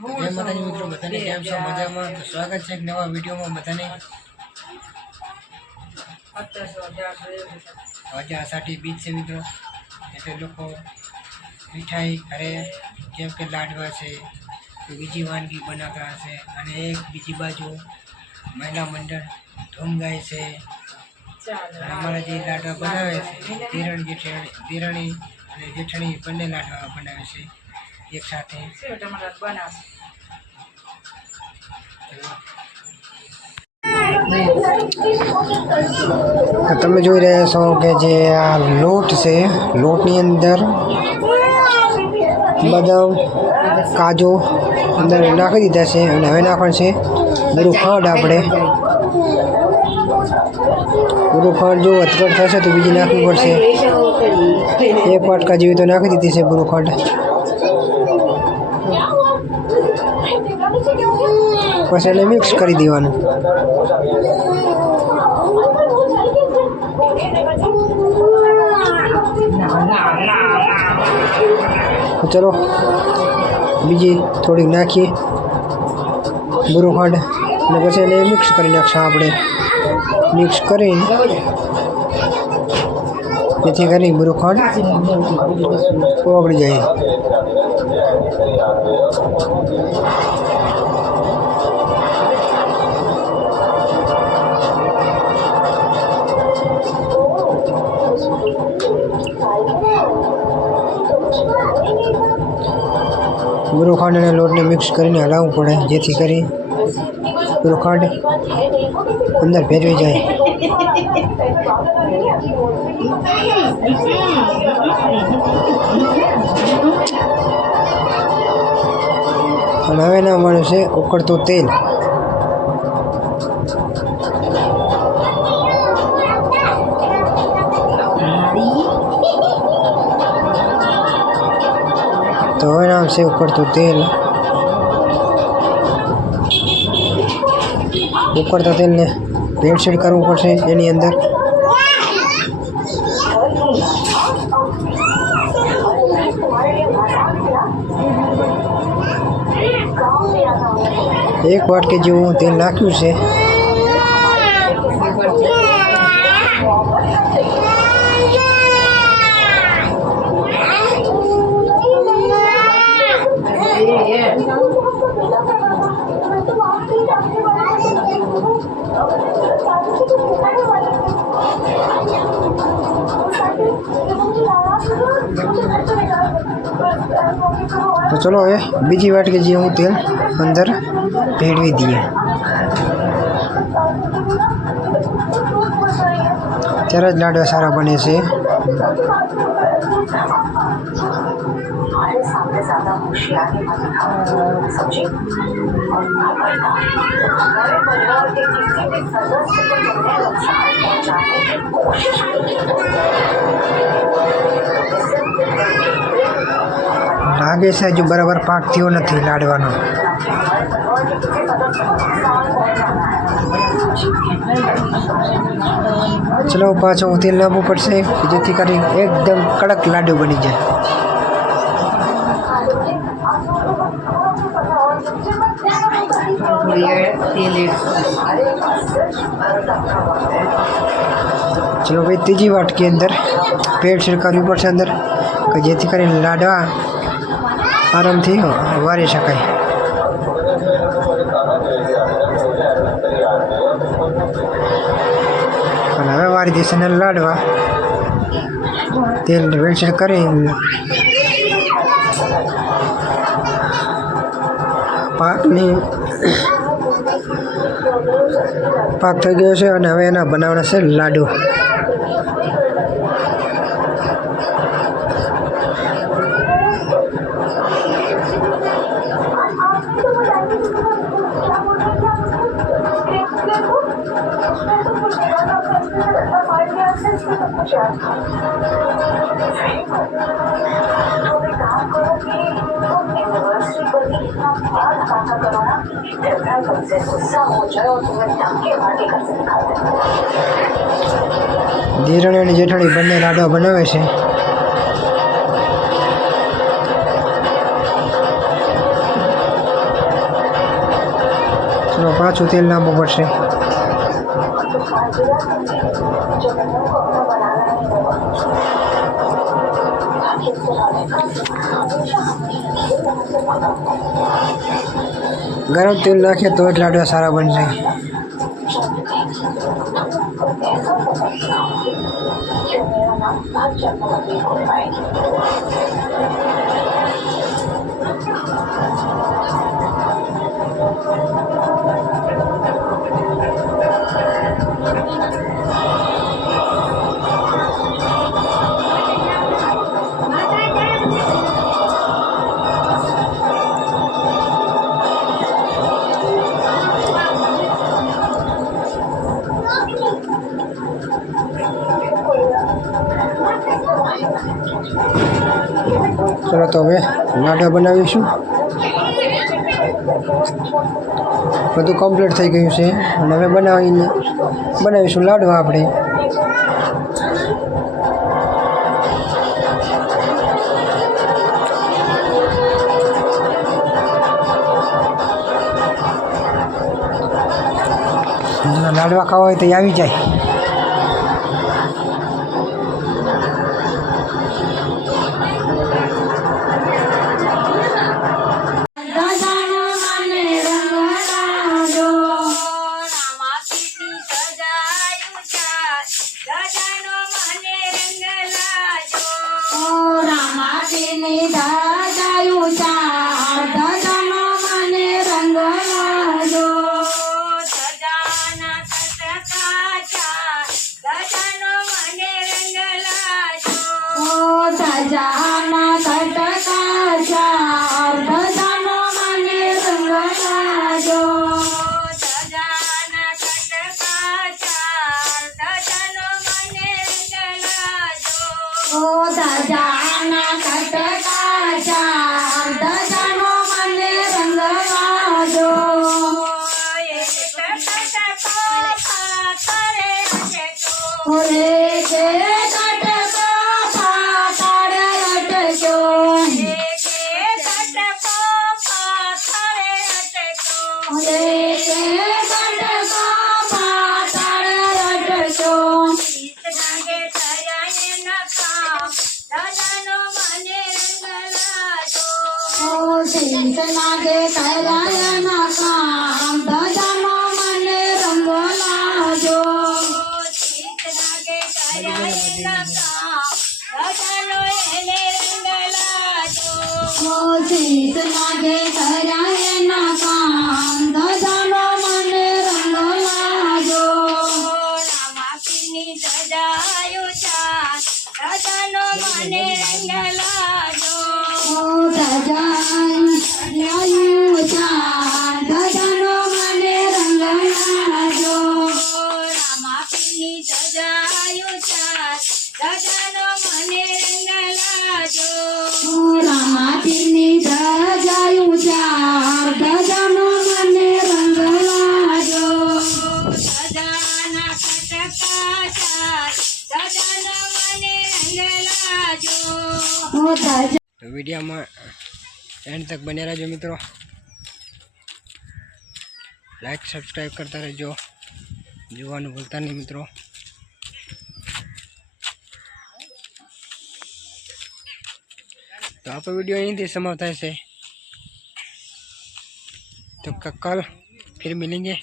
जय माता जी मित्रों, बधाने केम छो मजामां। तो स्वागत है एक नवा वीडियो में बधाने। आज आषाढ़ी बीज से मित्रों એટલે લોકો મીઠાઈ ઘરે જેમ કે લાડવા છે કે બીજી વાનગી બનાવતા હશે અને એક બીજી બાજુ મહિલા મંડળ ધૂમ ગાય છે અને અમારા જે લાડવા બનાવે છે દેરાણી અને જેઠાણી બંને લાડવા બનાવે છે એક સાથે તમે જોઈ રહ્યા છો કે જે આ લોટ છે, લોટની અંદર બદામ કાજુ અંદર નાખી દીધા છે અને હવે નાખવાનું છે બધું ખાંડ. આપણે બધું ખાંડ જો અધકડ થશે તો બીજી નાખવી પડશે. એક વાટકા જેવી તો નાખી દીધી છે બધું ખાંડ. પછી એને મિક્સ કરી દેવાનું. ચલો બીજી થોડીક નાખીએ બુરું ખાંડ અને પછી એને મિક્સ કરી નાખશું. આપણે મિક્સ કરીને જેથી કરી બુરું ખાંડ ઓગળી જાય. બુરું ખાંડ અને લોટને મિક્સ કરીને હલાવવું પડે જેથી કરી બુરું ખાંડ અંદર ભેરવી જાય. અને હવે ના મળે છે ઉકળતું તેલ. તો હવે નામ છે ઉકળતું તેલ. ઉકળતા તેલને ભેળસેળ કરવું પડશે એની અંદર. એક વાટકી જેવું તેલ નાખ્યું છે. તો ચલો હવે બીજી વાટકી જેવું તેલ અંદર ભેળવી દઈએ. ત્યારે જ લાડવા સારા બને છે. લાગે છે હજુ બરાબર પાક થયો નથી લાડવાનો. ચલો પાછું તેલ નાખવું પડશે જેથી કરી એકદમ કડક લાડુ બની જાય. ચલો ભાઈ ત્રીજી વાટકી અંદર ભેળસેળ કરવી પડશે અંદર કે જેથી કરીને લાડવા આરામથી વારી શકાય. અને હવે વારી દેશે ને લાડવા તેલ ભેળસેળ કરી પાક થઈ ગયો છે અને હવે એના બનાવવાના છે લાડુ. દેરાણી અને જેઠાણી બંને લાડવા બનાવે છે. चलो पाँच तेल नामू पड़े। गरम तेल नाखिए तो लाडवा सारा बन जाए। चलो तो हमें लाडवा बनावीशुं। બધું કમ્પ્લીટ થઈ ગયું છે અને હવે બનાવીશું લાડવા આપણે। લાડવા ખાવા હોય તો આવી જાય। तो वीडियो में एंड तक बने रहो मित्रों। लाइक सब्सक्राइब करता रहो, जोवानु भूलता नहीं मित्रों। तो आप वीडियो यहीं समाप्त है। तो कल फिर मिलेंगे।